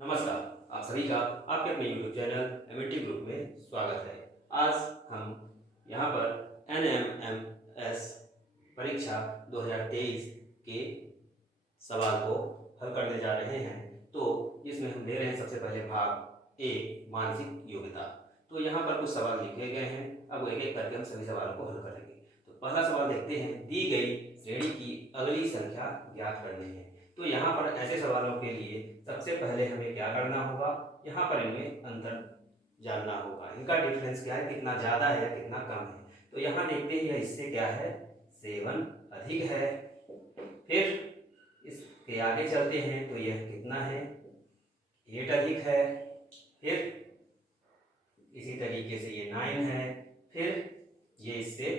नमस्कार। आप सभी का आपके अपने यूट्यूब चैनल एमिटी ग्रुप में स्वागत है। आज हम यहाँ पर NMMS परीक्षा 2023 के सवाल को हल करने जा रहे हैं। तो इसमें हम ले रहे हैं सबसे पहले भाग ए, मानसिक योग्यता। तो यहाँ पर कुछ सवाल लिखे गए हैं। अब एक एक करके हम सभी सवालों को हल करेंगे। तो पहला सवाल देखते हैं, दी गई श्रेणी की अगली संख्या ज्ञात करनी है। तो यहाँ पर ऐसे सवालों के लिए सबसे पहले हमें क्या करना होगा, यहाँ पर इनमें अंतर जानना होगा। इनका डिफरेंस क्या है, कितना ज़्यादा है या कितना कम है। तो यहाँ देखते हैं इससे क्या है, 7 अधिक है। फिर इसके आगे चलते हैं तो यह कितना है, 8 अधिक है। फिर इसी तरीके से ये 9 है। फिर ये इससे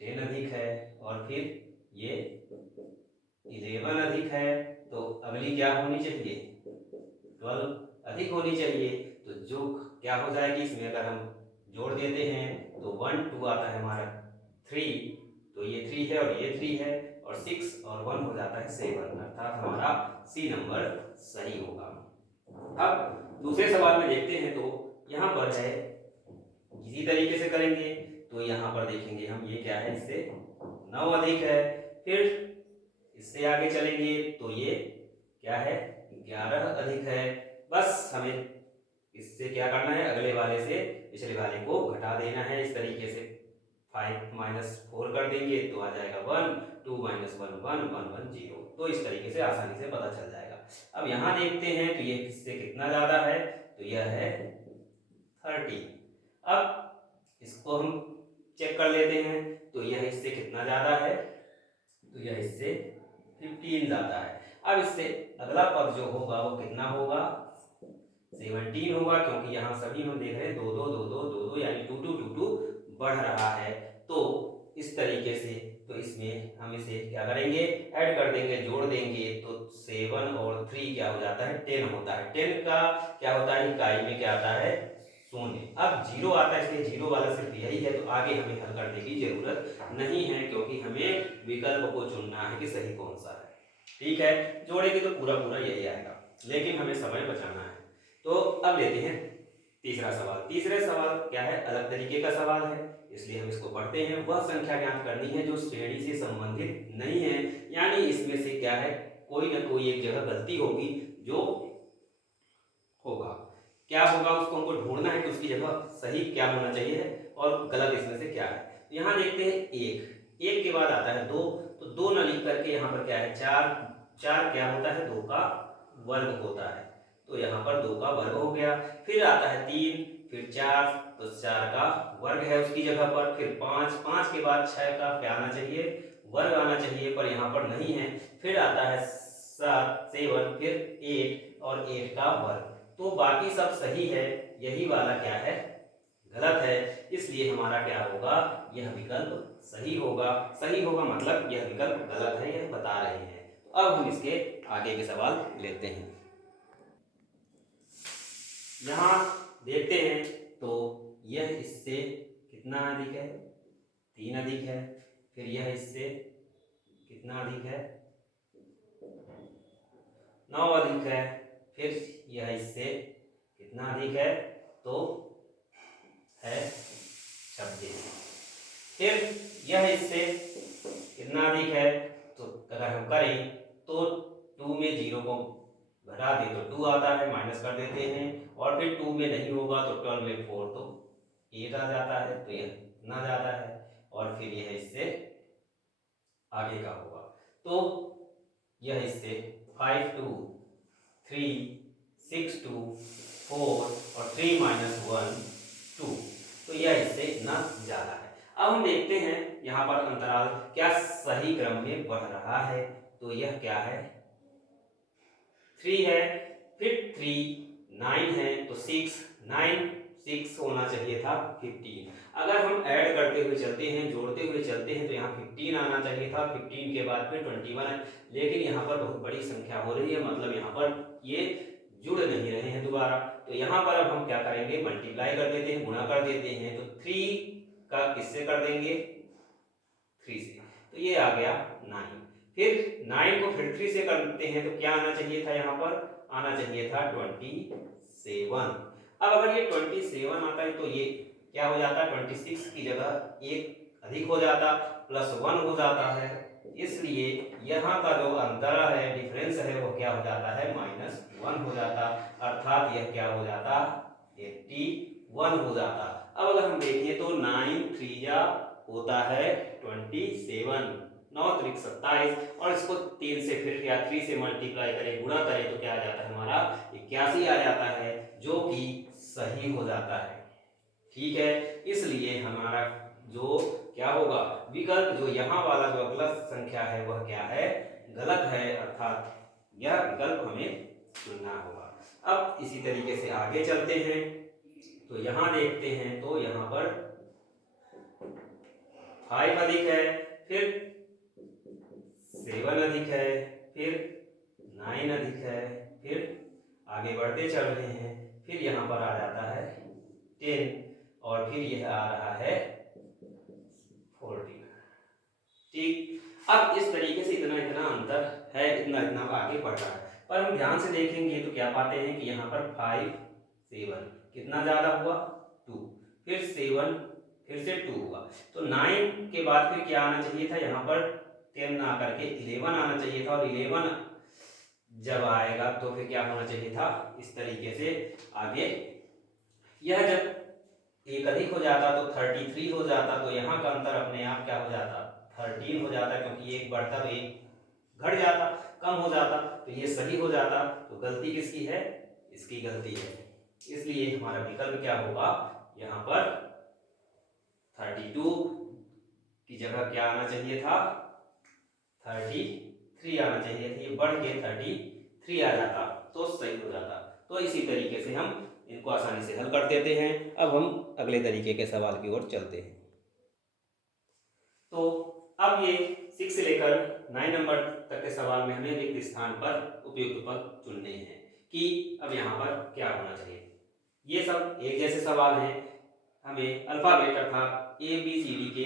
10 अधिक है। और फिर ये 11 अधिक है। तो अगली क्या होनी चाहिए, 12 अधिक होनी चाहिए। तो जो क्या हो जाएगी, इसमें अगर हम जोड़ देते हैं तो 1 2 आता है हमारा 3, तो ये 3 है और ये 3 है, और 6 और 1 हो जाता है 7, अर्थात हमारा सी नंबर सही होगा। अब दूसरे सवाल में देखते हैं तो यहाँ पर है, इसी तरीके से करेंगे। तो यहाँ पर देखेंगे हम, ये क्या है, इससे 9 अधिक है। फिर इससे आगे चलेंगे तो ये क्या है, 11 अधिक है। बस हमें इससे क्या करना है, अगले वाले से पिछले वाले को घटा देना है। इस तरीके से 5 - 4 कर देंगे तो आ जाएगा 1, 2 - 1 1 1 1 0। तो इस तरीके से आसानी से पता चल जाएगा। अब यहाँ देखते हैं तो ये इससे कितना ज़्यादा है, तो यह है 30। अब इसको हम चेक कर लेते हैं तो यह इससे कितना ज़्यादा है, तो यह इससे 15 ज़्यादा है। अब इससे अगला पद जो होगा वो कितना होगा, 17 होगा, क्योंकि यहाँ सभी हम देख रहे हैं 2 2 2 2 2 2 यानी 2 2 2 2 बढ़ रहा है। तो इस तरीके से तो इसमें हम इसे क्या करेंगे, ऐड कर देंगे, जोड़ देंगे। तो 7 और 3 क्या हो जाता है, 10 होता है। 10 का क्या होता है, इकाई में क्या आता है, शून्य। अब 0 आता है, इसलिए 0 वाला सिर्फ यही है। तो आगे हमें हल करने की जरूरत नहीं है, क्योंकि हमें विकल्प को चुनना है कि सही कौन सा है। ठीक है, जोड़ेंगे तो पूरा पूरा यही आएगा, लेकिन हमें समय बचाना है। तो अब लेते हैं तीसरा सवाल। तीसरा सवाल क्या है, अलग तरीके का सवाल है, इसलिए हम इसको पढ़ते हैं। वह संख्या ज्ञात करनी है जो श्रेणी से संबंधित नहीं है, यानी इसमें से क्या है, कोई ना कोई एक जगह गलती होगी जो होगा। क्या होगा, उसको हमको ढूंढना है कि उसकी जगह सही क्या होना चाहिए और गलत इसमें से क्या है। यहाँ देखते हैं एक के बाद आता है 2, तो 2 न लिख करके यहाँ पर क्या है 4। 4 क्या होता है, 2 का वर्ग होता है। तो यहाँ पर 2 का वर्ग हो गया। फिर आता है 3, फिर 4, तो 4 का वर्ग है उसकी जगह पर। फिर 5, 5 के बाद 6 का क्या आना चाहिए, वर्ग आना चाहिए, पर यहाँ पर नहीं है। फिर आता है 7 7, फिर 8 और 8 का वर्ग। तो बाकी सब सही है, यही वाला क्या है, गलत है। इसलिए हमारा क्या होगा, यह विकल्प सही होगा। सही होगा मतलब यह विकल्प गलत है, यह बता रहे हैं। तो अब हम इसके आगे के सवाल लेते हैं। यहाँ देखते हैं तो यह इससे कितना अधिक है, 3 अधिक है। फिर यह इससे कितना अधिक है, 9 अधिक है। फिर यह इससे कितना अधिक है, तो है 26। फिर यह इससे कितना अधिक है, तो अगर हम करें तो 2 में 0 को घटा दे तो 2 आता है, माइनस कर देते हैं। और फिर 2 में नहीं होगा तो 12 में 4 तो 8 आ जाता है, तो यह इतना ज़्यादा है। और फिर यह इससे आगे का होगा, तो यह इससे 5 2 3 6 2 4 और 3 - 1 2, तो यह इससे इतना ज़्यादा है। अब हम देखते हैं यहाँ पर अंतराल क्या सही क्रम में बढ़ रहा है। तो यह क्या है, 3 है। फिर 3 9 है, तो 6 9 6 होना चाहिए था 15। अगर हम ऐड करते हुए चलते हैं, जोड़ते हुए चलते हैं, तो यहाँ 15 आना चाहिए था। 15 के बाद फिर 21 है, लेकिन यहाँ पर बहुत बड़ी संख्या हो रही है, मतलब यहाँ पर ये जुड़ नहीं रहे हैं दोबारा। तो यहाँ पर अब हम क्या करेंगे, मल्टीप्लाई कर देते हैं, गुणा कर देते हैं। तो 3 का किससे कर देंगे, 3 से, तो ये आ गया 9। फिर 9 को फिर 3 से करते हैं तो क्या आना चाहिए था यहाँ पर आना चाहिए था 27। अब अगर ये 27 आता है तो ये क्या हो जाता है, 26 की जगह एक अधिक हो जाता, +1 हो जाता है। इसलिए यहाँ का जो अंतर है, डिफरेंस है, वो क्या हो जाता है, -1 हो जाता, अर्थात यह क्या हो जाता, 81 हो जाता। अब अगर हम देखें तो 9 3 होता है 27, 9 3 27, और इसको 3 से फिर क्या 3 से मल्टीप्लाई करें, गुणा करें तो क्या आ जाता है हमारा 81 आ जाता है, जो कि सही हो जाता है। ठीक है, इसलिए हमारा जो क्या होगा, विकल्प जो यहाँ वाला जो अगला संख्या है वह क्या है, गलत है, अर्थात यह विकल्प हमें चुनना होगा। अब इसी तरीके से आगे चलते हैं, तो यहाँ देखते हैं तो यहाँ पर 5 अधिक है, फिर 7 अधिक है, फिर 9 अधिक है, फिर आगे बढ़ते चल रहे हैं, फिर यहाँ पर आ जाता है 10, और फिर यह आ रहा है 14। ठीक, अब इस तरीके से इतना इतना अंतर है, इतना इतना आगे बढ़ रहा है, पर हम ध्यान से देखेंगे तो क्या पाते हैं कि यहाँ पर 5 7 कितना ज्यादा हुआ 2, फिर 7 फिर से 2 हुआ, तो 9 के बाद फिर क्या आना चाहिए था, यहाँ पर 10 ना करके 11 आना चाहिए था, और 11 जब आएगा तो फिर क्या होना चाहिए था, इस तरीके से आगे यह जब एक अधिक हो जाता तो 33 हो जाता, तो यहाँ का अंतर अपने आप क्या हो जाता, 13 हो जाता, क्योंकि एक बढ़ता तो एक घट जाता, कम हो जाता, तो ये सही हो जाता। तो गलती किसकी है, इसकी गलती है, इसलिए हमारा विकल्प क्या होगा, यहाँ पर 32 की जगह क्या आना चाहिए था, 33 आना चाहिए था, ये बढ़ के 33 आ जाता तो सही हो जाता। तो इसी तरीके से हम इनको आसानी से हल कर देते हैं। अब हम अगले तरीके के सवाल की ओर चलते हैं। तो अब ये 6 से लेकर 9 नंबर तक के सवाल में हमें रिक्त स्थान पर उपयुक्त पद चुनने हैं कि अब यहाँ पर क्या होना चाहिए। ये सब एक जैसे सवाल हैं, हमें अल्फाबेट अर्थात ABCD के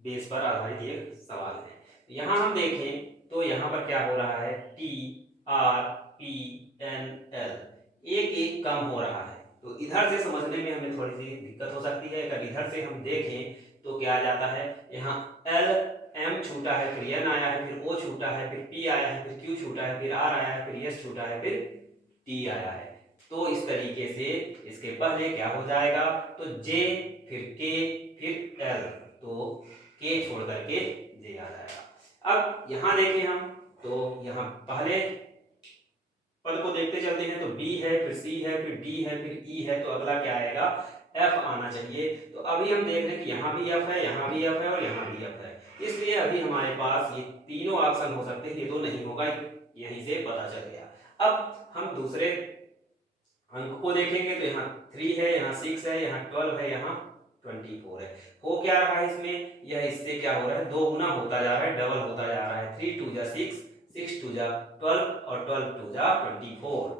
बेस पर आधारित ये सवाल है। यहाँ हम देखें तो यहाँ पर क्या हो रहा है, TRPNL एक एक कम हो रहा है, तो इधर से समझने में हमें थोड़ी सी दिक्कत हो सकती है। अगर इधर से हम देखें तो क्या आ जाता है, यहाँ L M छूटा है, फिर N आया है, फिर O छूटा है, फिर P आया है, फिर Q छूटा है, फिर R आया है, फिर S छूटा है, फिर T आया है। तो इस तरीके से इसके पहले क्या हो जाएगा, तो J फिर K फिर L, तो K छोड़ करके J आ जाएगा। अब यहाँ देखें हम तो यहाँ पहले पद को देखते चलते हैं, तो B है, फिर C है, फिर D है, फिर E है, तो अगला क्या आएगा, F आना चाहिए। तो अभी हम देख रहे हैं कि यहाँ भी F है, यहाँ भी F है और यहाँ भी F है, इसलिए अभी हमारे पास ये तीनों ऑप्शन हो सकते हैं, ये तो नहीं होगा, यहीं से पता चल गया। अब हम दूसरे अंक को देखेंगे तो यहाँ 3 है, यहाँ 6 है, यहाँ 12 है, यहाँ 24 है। हो क्या रहा है इसमें, यह इससे क्या हो रहा है, दो गुना होता जा रहा है, डबल होता जा रहा है। 3 2 6, 6 2 12 और 12 2 24,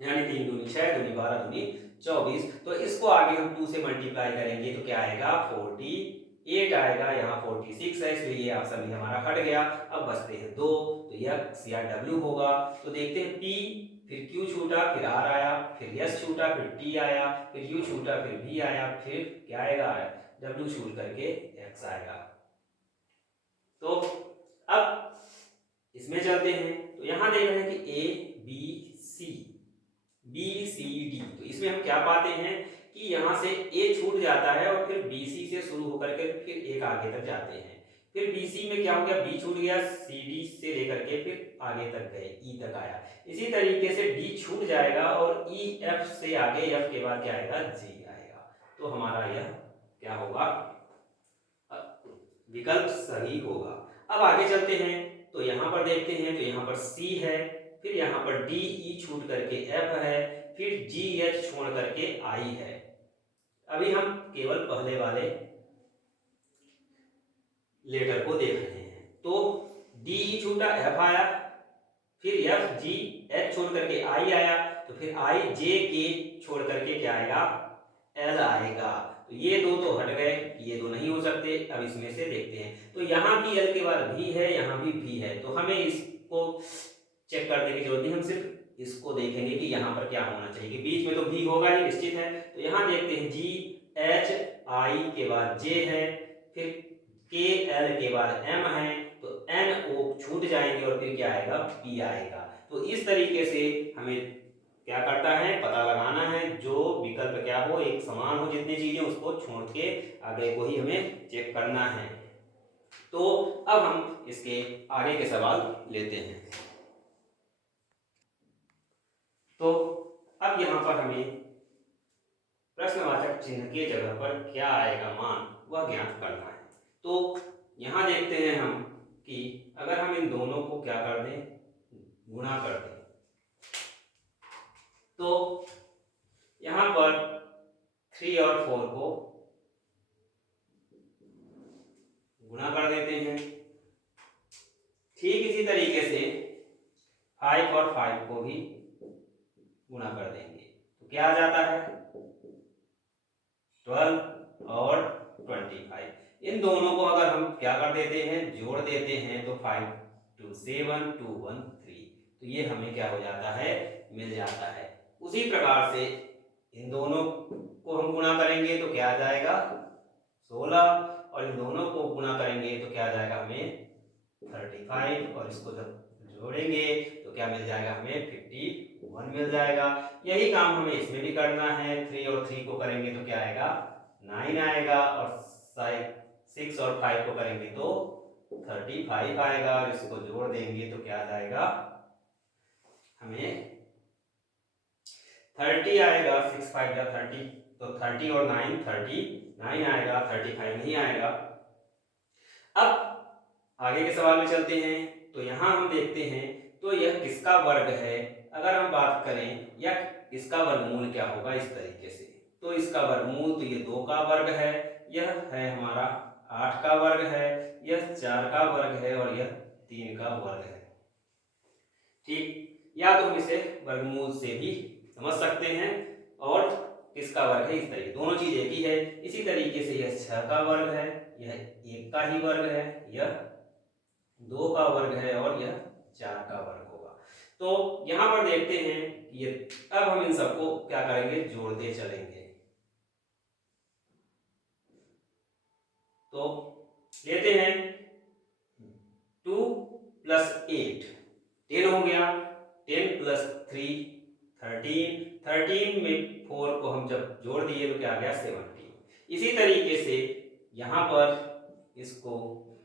यानी 3 दूनी 6, दूनी 12, दूनी 24। तो इसको आगे हम 2 से मल्टीप्लाई करेंगे तो क्या आएगा, 48 आएगा, यहाँ 46 है, इसलिए ये ऑप्शन भी हमारा हट गया। अब बचते हैं 2, तो यह CRW होगा। तो देखते हैं P, फिर Q छूटा, फिर R आया, फिर S छूटा, फिर T आया, फिर U छूटा, फिर V आया, फिर क्या आएगा, W छूट करके X आएगा। तो अब इसमें चलते हैं, तो यहाँ देख रहे हैं कि ABCD, तो इसमें हम क्या पाते हैं कि यहाँ से A छूट जाता है और फिर BC से शुरू होकर के फिर एक आगे तक जाते हैं, फिर BC में क्या हो गया, B छूट गया, CD से लेकर के फिर आगे तक गए, E तक आया। इसी तरीके से D छूट जाएगा और EF से आगे F के बाद क्या आएगा, G आएगा। तो हमारा यह क्या होगा, विकल्प सही होगा। अब आगे चलते हैं, तो यहाँ पर देखते हैं, तो यहाँ पर C है, फिर यहाँ पर D E छूट करके F है, फिर G H छोड़ करके I है। अभी हम केवल पहले वाले लेटर को देख रहे हैं, तो D E छूटा, F आया, फिर F G H छोड़ करके I आया, तो फिर I J K छोड़ करके क्या आएगा, L आएगा। तो ये दो तो हट गए, ये दो नहीं हो सकते। अब इसमें से देखते हैं, तो यहाँ भी L के बाद V है, यहाँ भी V है, तो हमें इसको चेक करने की जरूरत नहीं, हम सिर्फ इसको देखेंगे कि यहाँ पर क्या होना चाहिए, कि बीच में तो भी होगा ही, निश्चित है। तो यहाँ देखते हैं जी एच आई के बाद जे है, फिर के एल के बाद एम है, तो एन ओ छूट जाएंगे और फिर क्या आएगा, पी आएगा। तो इस तरीके से हमें क्या करता है, पता लगाना है, जो विकल्प क्या हो, एक समान हो जितनी चीजें, उसको छोड़ के आगे को ही हमें चेक करना है। तो अब हम इसके आगे के सवाल लेते हैं। तो अब यहाँ पर हमें प्रश्नवाचक चिन्ह के जगह पर क्या आएगा मान, वह ज्ञात करना है। तो यहाँ देखते हैं हम कि अगर हम इन दोनों को क्या कर दें, गुणा कर दें, तो यहाँ पर 3 और 4 को गुणा कर देते हैं। ठीक इसी तरीके से 5 और 5 को भी गुणा कर देंगे, तो क्या आ जाता है, 12 और 25। इन दोनों को अगर हम क्या कर देते हैं, जोड़ देते हैं, तो 5 2 7 2 1 3, तो ये हमें क्या हो जाता है, मिल जाता है। उसी प्रकार से इन दोनों को हम गुणा करेंगे तो क्या आ जाएगा, 16, और इन दोनों को गुणा करेंगे तो क्या आ जाएगा हमें 35, और इसको जब जोड़ेंगे तो क्या मिल जाएगा हमें 51 मिल जाएगा। यही काम हमें इसमें भी करना है। 3 और 3 को करेंगे तो क्या आएगा, 9 आएगा, और 6 और 5 को करेंगे तो 35 आएगा, और इसको जोड़ देंगे तो क्या आ जाएगा हमें 30 आएगा। 6 5 या 30, तो 30 और 9 39 आएगा, 35 नहीं आएगा। अब आगे के सवाल में चलते हैं। तो यहाँ हम देखते हैं, तो यह किसका वर्ग है, अगर हम बात करें या इसका वर्गमूल क्या होगा, इस तरीके से। तो इसका वर्गमूल, तो ये 2 का वर्ग है, यह है हमारा 8 का वर्ग है, यह 4 का वर्ग है, और यह 3 का वर्ग है। ठीक, या तो हम इसे वर्गमूल से भी समझ सकते हैं, और किसका वर्ग है, इस तरीके, दोनों चीज एक ही है। इसी तरीके से यह 6 का वर्ग है, यह 1 का ही वर्ग है, यह 2 का वर्ग है, और यह 4 का वर्ग होगा। तो यहां पर देखते हैं कि ये, अब हम इन सबको क्या करेंगे, जोड़ते चलेंगे। तो लेते हैं 2 + 8 10 हो गया, 10 + 3 13, 13 में 4 को हम जब जोड़ दिए तो क्या आ गया 17। इसी तरीके से यहाँ पर इसको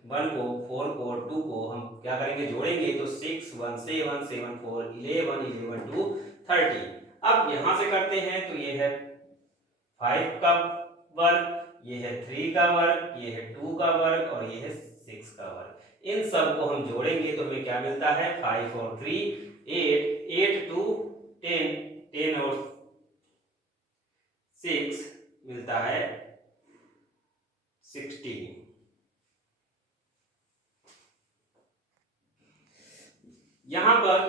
1 को 4 को 2 को हम क्या करेंगे, जोड़ेंगे, तो 6 1 7 7 4 11 11 2 30। अब यहाँ से करते हैं, तो ये है 5 का वर्ग, ये है 3 का वर्ग, ये है 2 का वर्ग, और ये है 6 का वर्ग। इन सब को हम जोड़ेंगे तो हमें क्या मिलता है, 5 और 3 8, 8 2 10, 10 और 6 मिलता है 16। यहां पर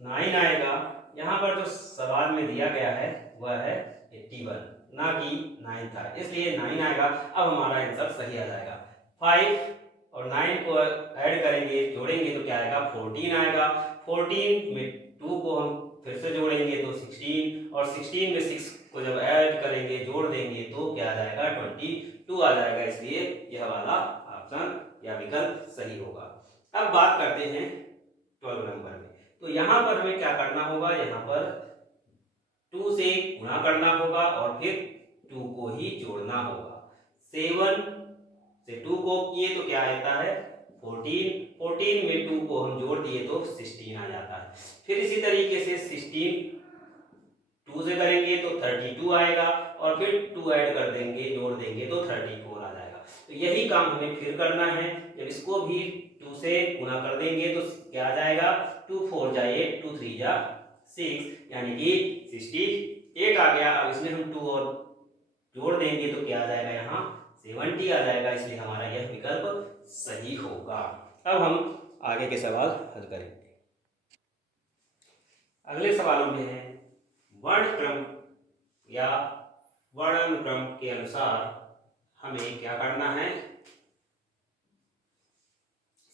9 आएगा, यहां पर जो सवाल में दिया गया है वह है 81, ना कि 9 था, इसलिए 9 आएगा। अब हमारा आंसर सही आ जाएगा। 5 और 9 को ऐड करेंगे, जोड़ेंगे तो क्या आएगा, 14 आएगा। 14 में 2 को हम फिर से जोड़ेंगे तो 16, और 16 में 6 को जब ऐड करेंगे, जोड़ देंगे, तो क्या आ जाएगा 22 आ जाएगा। इसलिए यह वाला ऑप्शन या विकल्प सही होगा। अब बात करते हैं 12 नंबर में। तो यहाँ पर हमें क्या करना होगा, यहाँ पर 2 से गुणा करना होगा, और फिर 2 को ही जोड़ना होगा। 7 से 2 को किए तो क्या आता है 14, 14 में 2 को हम जोड़ दिए तो 16 आ जाता है। फिर इसी तरीके से 16 2 से करेंगे तो 32 आएगा, और फिर 2 ऐड कर देंगे, जोड़ देंगे तो 34 आ जाएगा। तो यही काम हमें फिर करना है। जब इसको भी 2 से गुणा कर देंगे तो क्या आ जाएगा, 2 4 जा 8, 2 3 जा 6, यानी कि 68 आ गया। अब इसमें हम 2 और जोड़ देंगे तो क्या आ जाएगा, यहाँ 70 आ जाएगा। इसलिए हमारा यह विकल्प सही होगा। अब हम आगे के सवाल हल करेंगे। अगले सवालों में है, वर्ण क्रम या वर्णानुक्रम के अनुसार हमें क्या करना है,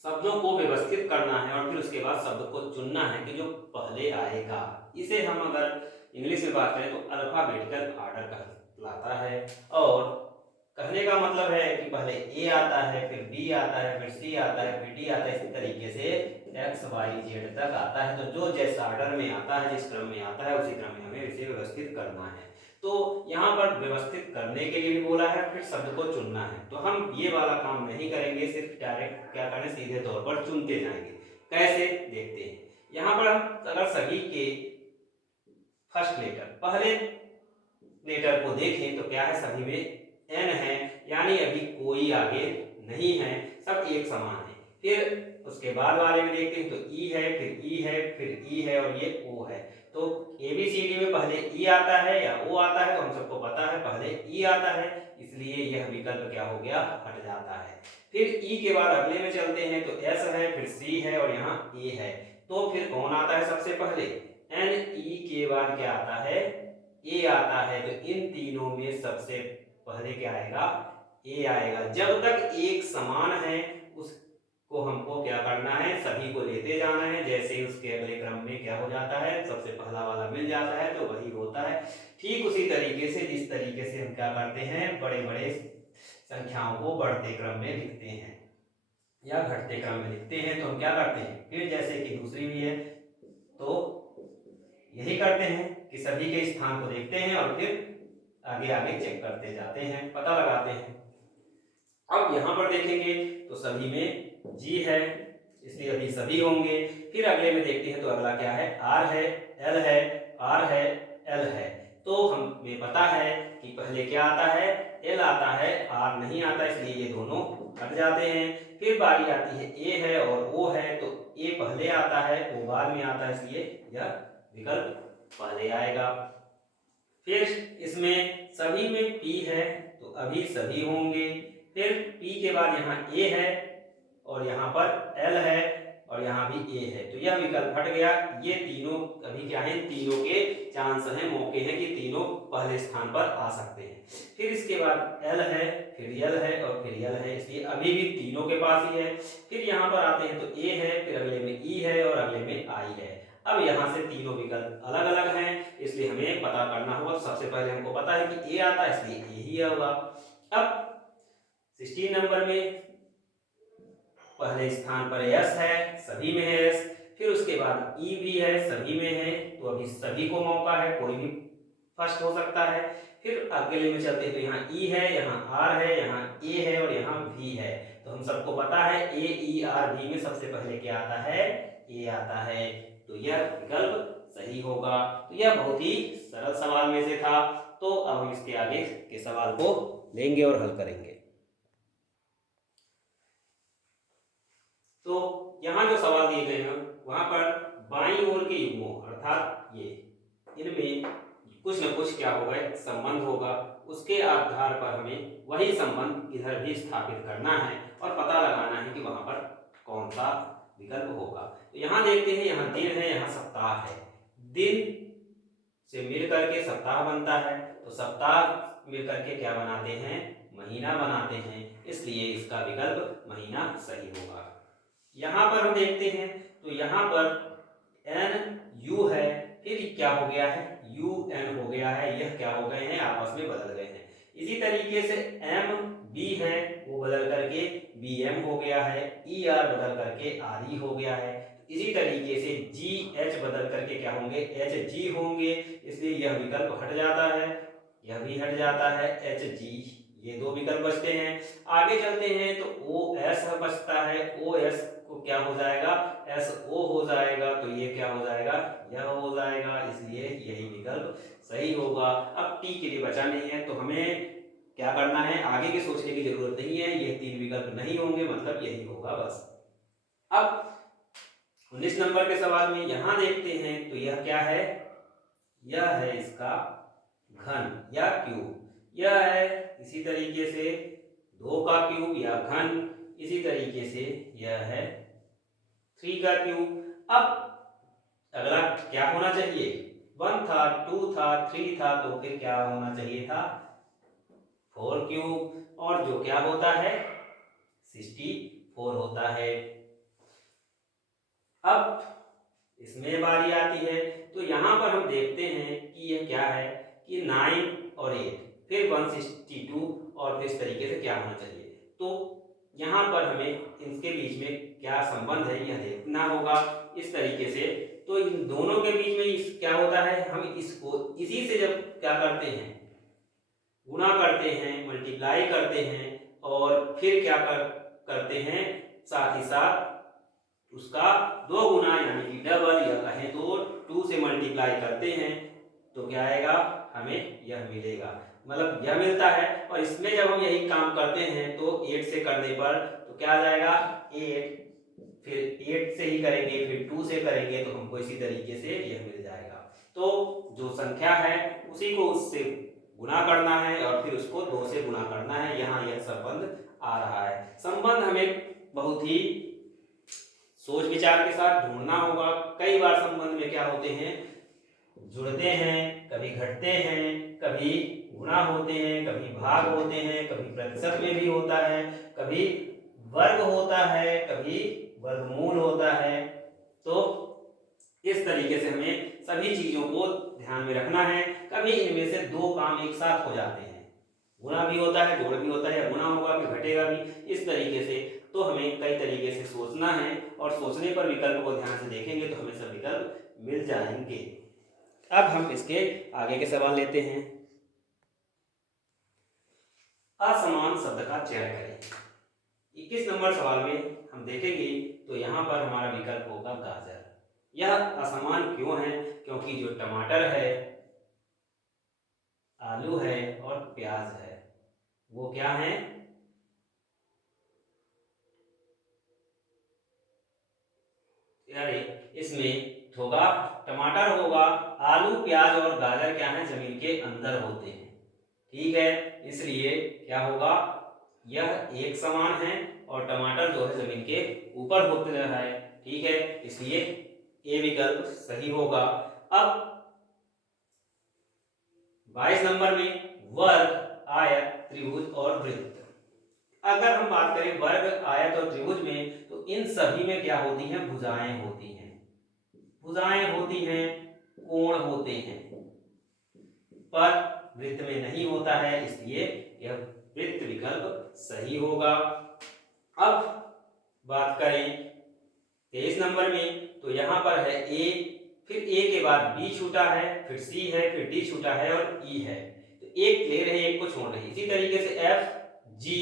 शब्दों को व्यवस्थित करना है और फिर उसके बाद शब्द को चुनना है कि जो पहले आएगा। इसे हम अगर इंग्लिश में बात करें तो अल्फाबेटिकल ऑर्डर कहलाता है। और कहने का मतलब है कि पहले ए आता है, फिर बी आता है, फिर सी आता है, फिर डी आता है, इसी तरीके से एक्स वाई जेड तक आता है। तो जो जिस ऑर्डर में आता है, जिस क्रम में आता है, उसी क्रम में हमें इसे व्यवस्थित करना है। तो यहाँ पर व्यवस्थित करने के लिए भी बोला है, फिर शब्द को चुनना है। तो हम ये वाला काम नहीं करेंगे, सिर्फ डायरेक्ट क्या करें, सीधे तौर पर चुनते जाएंगे। कैसे, देखते हैं। यहाँ पर हम अगर सभी के फर्स्ट लेटर, पहले लेटर को देखें तो क्या है, सभी में एन है, यानी अभी कोई आगे नहीं है, सब एक समान है। फिर उसके बाद वाले में देखते हैं तो ई है, फिर ई है, फिर ई है और ये ओ है। तो ABCD में पहले ई आता है या ओ आता है, तो हम सबको पता है पहले ई आता है, इसलिए यह विकल्प क्या हो गया, हट जाता है। फिर ई के बाद अगले में चलते हैं तो एस है, फिर सी है और यहाँ ए है। तो फिर कौन आता है सबसे पहले, एन ई के बाद क्या आता है, ए आता है। तो इन तीनों में सबसे पहले क्या आएगा, ए आएगा। जब तक एक समान है उसको हमको क्या करना है, सभी को लेते जाना है। जैसे ही उसके अगले क्रम में क्या हो जाता है, सबसे पहला वाला मिल जाता है तो वही होता है। ठीक उसी तरीके से जिस तरीके से हम क्या करते हैं, बड़े बड़े संख्याओं को बढ़ते क्रम में लिखते हैं या घटते क्रम में लिखते हैं, तो हम क्या करते हैं, फिर जैसे कि दूसरी भी है तो यही करते हैं कि सभी के स्थान को देखते हैं और फिर आगे आगे चेक करते जाते हैं, पता लगाते हैं। अब यहाँ पर देखेंगे तो सभी में जी है, इसलिए अभी सभी होंगे। फिर अगले में देखते हैं तो अगला क्या है, आर है, एल है, आर है, एल है। तो हमें पता है कि पहले क्या आता है, एल आता है, आर नहीं आता, इसलिए ये दोनों हट जाते हैं। फिर बारी आती है ए है और ओ है, तो ए पहले आता है, ओ बाद में आता है, इसलिए यह विकल्प पहले आएगा। फिर इसमें सभी में पी है तो अभी सभी होंगे। फिर पी के बाद यहाँ ए है और यहाँ पर एल है और यहाँ भी ए है, तो यह विकल्प हट गया। ये तीनों अभी क्या है, तीनों के चांस हैं, मौके हैं कि तीनों पहले स्थान पर आ सकते हैं। फिर इसके बाद एल है, फिर यल है और फिर यल है, इसलिए अभी भी तीनों के पास ही है। फिर यहाँ पर आते हैं तो ए है, फिर अगले में ई है और अगले में आई है। अब यहाँ से तीनों विकल्प अलग अलग हैं, इसलिए हमें पता करना होगा। सबसे पहले हमको पता है कि ए आता है, इसलिए ए ही होगा। अब 16 नंबर में पहले स्थान पर यस है, सभी में है यस। फिर उसके बाद ई भी है, सभी में है, तो अभी सभी को मौका है, कोई भी फर्स्ट हो सकता है। फिर अगले में चलते हैं तो यहाँ ई है, यहाँ आर है, यहाँ ए है और यहाँ वी है। तो हम सबको पता है ए ई आर वी में सबसे पहले क्या आता है, ए आता है, तो यह विकल्प सही होगा। तो यह बहुत ही सरल सवाल में से था। तो अब हम इसके आगे के सवाल को लेंगे और हल करेंगे। तो यहाँ जो सवाल दिए गए हैं वहां पर बाईं ओर के युग्मों अर्थात ये, इनमें कुछ न कुछ क्या होगा, एक संबंध होगा। उसके आधार पर हमें वही संबंध इधर भी स्थापित करना है और पता लगाना है कि वहां पर कौन सा विकल्प होगा। तो यहाँ देखते हैं, यहाँ दिन है, यहाँ सप्ताह है। दिन से मिलकर के सप्ताह बनता है, तो सप्ताह मिलकर के क्या बनाते हैं, महीना बनाते हैं, इसलिए इसका विकल्प महीना सही होगा। यहाँ पर हम देखते हैं तो यहाँ पर एन यू है, फिर क्या हो गया है, यू एन हो गया है, यह क्या हो गए हैं, आपस में बदल गए हैं। इसी तरीके से एम बी है, वो बदल करके बी एम हो गया है, ई आर बदल करके आर ई हो गया है। इसी तरीके से जी एच बदल करके क्या होंगे, एच जी होंगे, इसलिए यह विकल्प हट जाता है, यह भी हट जाता है, एच जी, ये दो विकल्प बचते हैं। आगे चलते हैं तो ओ एस बचता है, ओ एस को क्या हो जाएगा, एस ओ हो जाएगा, तो ये क्या हो जाएगा, यह हो जाएगा, इसलिए यही विकल्प सही होगा। अब टी के लिए बचा नहीं है, तो हमें क्या करना है, आगे के सोचने की जरूरत नहीं है, ये तीन विकल्प नहीं होंगे, मतलब यही होगा बस। अब 19 नंबर के सवाल में यहां देखते हैं तो यह क्या है, यह है इसका घन या क्यूब, यह है इसी तरीके से 2 का क्यूब या घन, इसी तरीके से यह है 3 का क्यूब। अब अगला क्या होना चाहिए, 1 था, 2 था, 3 था, तो फिर क्या होना चाहिए था, 4 क्यूब, और जो क्या होता है 64 होता है। अब इसमें बारी आती है, तो यहाँ पर हम देखते हैं कि यह क्या है कि 9 और 8, फिर 162 और फिर इस तरीके से क्या होना चाहिए। तो यहाँ पर हमें इनके बीच में क्या संबंध है यह देखना होगा इस तरीके से। तो इन दोनों के बीच में क्या होता है, हम इसको इसी से जब क्या करते हैं, गुणा करते हैं, मल्टीप्लाई करते हैं और फिर क्या करते हैं, साथ ही साथ उसका 2 गुना यानी कि डबल या कहें तो 2 से मल्टीप्लाई करते हैं, तो क्या आएगा, हमें यह मिलेगा, मतलब यह मिलता है। और इसमें जब हम यही काम करते हैं तो 8 से करने पर तो क्या आ जाएगा 8, फिर 8 से ही करेंगे, फिर 2 से करेंगे तो हमको इसी तरीके से यह मिल जाएगा। तो जो संख्या है उसी को उससे गुना करना है और फिर उसको 2 से गुना करना है, यहाँ यह संबंध आ रहा है। संबंध हमें बहुत ही सोच विचार के साथ ढूंढना होगा। कई बार संबंध में क्या होते हैं, जुड़ते हैं, कभी घटते हैं, कभी गुणा होते हैं, कभी भाग होते हैं, कभी प्रतिशत में भी होता है, कभी वर्ग होता है, कभी वर्गमूल होता है। तो इस तरीके से हमें सभी चीजों को ध्यान में रखना है। कभी इनमें से 2 काम एक साथ हो जाते हैं, गुणा भी होता है, जोड़ भी होता है, या गुणा होगा फिर घटेगा भी, इस तरीके से। तो हमें कई तरीके से सोचना है और सोचने पर विकल्प को ध्यान से देखेंगे तो हमें सब विकल्प मिल जाएंगे। अब हम इसके आगे के सवाल लेते हैं। असमान शब्द का चयन करें। 21 नंबर सवाल में हम देखेंगे तो यहाँ पर हमारा विकल्प होगा गाजर। यह असमान क्यों है, क्योंकि जो टमाटर है, आलू है और प्याज है वो क्या है, यानी इसमें होगा टमाटर होगा, आलू प्याज और गाजर क्या है, जमीन के अंदर होते हैं, ठीक है। इसलिए क्या होगा, यह एक समान है और टमाटर जो है जमीन के ऊपर होते है, ठीक है। इसलिए ए विकल्प सही होगा। अब 22 नंबर में वर्ग, आयत, त्रिभुज और वृत्त। अगर हम बात करें वर्ग, आयत और त्रिभुज में तो इन सभी में क्या होती हैं, भुजाएं होती हैं, भुजाएं होती हैं, कोण होते हैं, पर वृत्त में नहीं होता है, इसलिए यह वृत्त विकल्प सही होगा। अब बात करें 23 नंबर में तो यहाँ पर है ए, फिर ए के बाद बी छूटा है, फिर सी है, फिर डी छूटा है और ई है, तो एक ले रहे एक को छोड़ रहे। इसी तरीके से एफ, जी,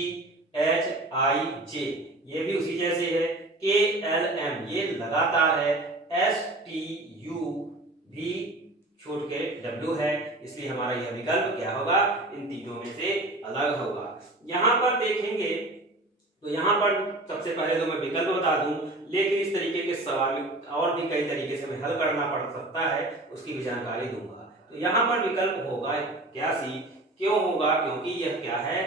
एच, आई, जे ये भी उसी जैसे है, के, एल, एम ये लगातार है, एस, टी, यू भी छूट के डब्ल्यू है, इसलिए हमारा यह विकल्प क्या होगा, इन तीनों में से अलग होगा। यहाँ पर देखेंगे तो यहाँ पर सबसे पहले तो मैं विकल्प बता दूं, लेकिन इस तरीके के सवाल में और भी कई तरीके से हमें हल करना पड़ सकता है, उसकी भी जानकारी दूंगा। तो यहाँ पर विकल्प होगा 81। क्यों होगा, क्योंकि यह क्या है,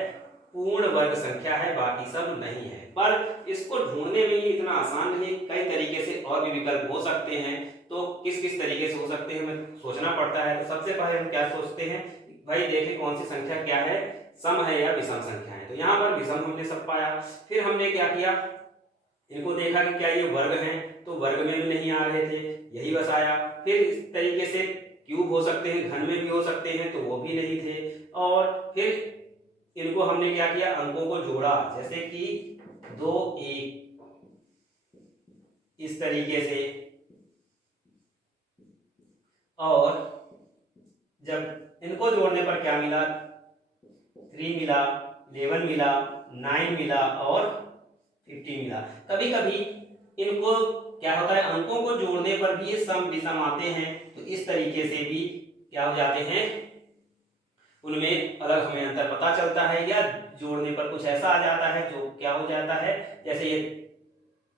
पूर्ण वर्ग संख्या है, बाकी सब नहीं है। पर इसको ढूंढने में ये इतना आसान नहीं, कई तरीके से और भी विकल्प हो सकते हैं। तो किस किस तरीके से हो सकते हैं हमें सोचना पड़ता है। तो सबसे पहले हम क्या सोचते हैं, भाई देखें कौन सी संख्या क्या है, सम है या विषम संख्या है। तो यहाँ पर विषम हमने सब पाया। फिर हमने क्या किया, इनको देखा कि क्या ये वर्ग हैं, तो वर्ग में भी नहीं आ रहे थे, यही बसाया। फिर इस तरीके से क्यूब हो सकते हैं, घन में भी हो सकते हैं, तो वो भी नहीं थे। और फिर इनको हमने क्या किया, अंकों को जोड़ा, जैसे कि 2 1 इस तरीके से। और जब इनको जोड़ने पर क्या मिला, 3 मिला, 11 मिला, 9 मिला और 50 मिला। कभी कभी इनको क्या होता है, अंकों को जोड़ने पर भी ये सम विषम आते हैं, तो इस तरीके से भी क्या हो जाते हैं, उनमें अलग हमें अंतर पता चलता है, या जोड़ने पर कुछ ऐसा आ जाता है जो क्या हो जाता है, जैसे ये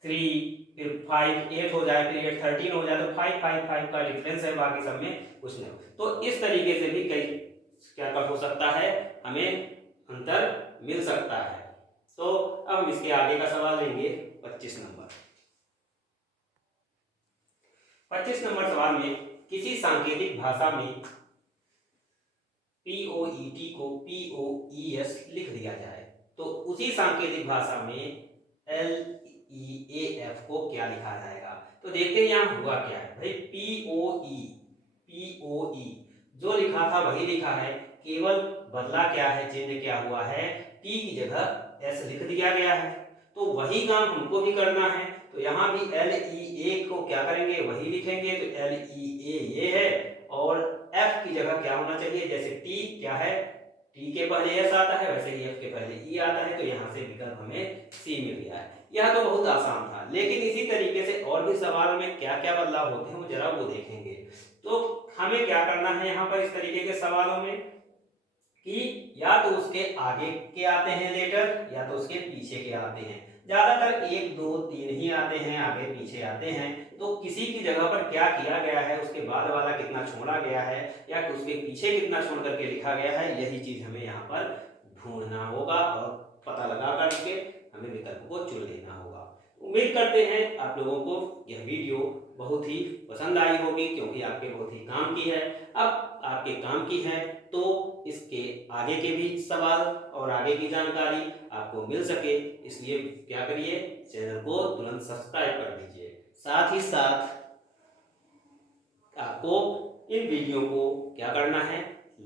3 फिर 5 8 हो जाए, फिर 8 13 हो जाए, तो 5 5 5 का डिफरेंस है, बाकी सब में कुछ नहीं। तो इस तरीके से भी कई क्या हो सकता है, हमें अंतर मिल सकता है। तो अब हम इसके आगे का सवाल लेंगे 25 नंबर। 25 नंबर सवाल में किसी सांकेतिक भाषा में POET को POES लिख दिया जाए, तो उसी सांकेतिक भाषा में LEAF को क्या लिखा जाएगा। तो देखते हैं यहाँ हुआ क्या है भाई। POE जो लिखा था वही लिखा है, केवल बदला क्या है, चिन्ह क्या हुआ है, T की जगह S लिख दिया गया है। तो वही काम हमको भी करना है, तो यहाँ भी LEA को क्या करेंगे, वही लिखेंगे। तो LEA ये है, और F की जगह क्या होना चाहिए, जैसे T क्या है, T के पहले S आता है, वैसे ही F के पहले E आता है। तो यहाँ से विकल्प हमें C मिल गया है। यह तो बहुत आसान था, लेकिन इसी तरीके से और भी सवाल में क्या क्या बदलाव होते हैं वो जरा वो देखेंगे। तो हमें क्या करना है यहाँ पर इस तरीके के सवालों में कि या तो उसके आगे के आते हैं लेटर, या तो उसके पीछे के आते हैं। ज्यादातर 1 2 3 ही आते हैं, आगे पीछे आते हैं। तो किसी की जगह पर क्या किया गया है, उसके बाद वाला कितना छोड़ा गया है, या उसके पीछे कितना छोड़ करके लिखा गया है, यही चीज हमें यहाँ पर ढूंढना होगा और पता लगा करके हमें विकल्प को चुन लेना होगा। उम्मीद करते हैं आप लोगों को यह वीडियो बहुत ही पसंद आई होगी, क्योंकि आपके बहुत ही काम की है। अब आपके काम की है तो इसके आगे के भी सवाल और आगे की जानकारी आपको मिल सके, इसलिए क्या करिए, चैनल को तुरंत सब्सक्राइब कर दीजिए। साथ ही साथ आपको इन वीडियो को क्या करना है,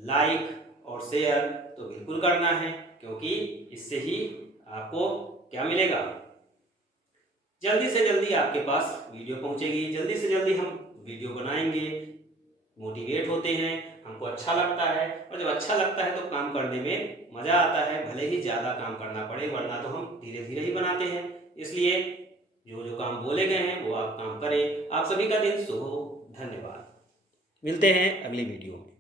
लाइक और शेयर तो बिल्कुल करना है, क्योंकि इससे ही आपको क्या मिलेगा, जल्दी से जल्दी आपके पास वीडियो पहुंचेगी, जल्दी से जल्दी हम वीडियो बनाएंगे, मोटिवेट होते हैं, हमको अच्छा लगता है। और जब अच्छा लगता है तो काम करने में मजा आता है, भले ही ज़्यादा काम करना पड़े, वरना तो हम धीरे धीरे ही बनाते हैं। इसलिए जो जो काम बोले गए हैं वो आप काम करें। आप सभी का दिन शुभ हो। धन्यवाद। मिलते हैं अगली वीडियो में।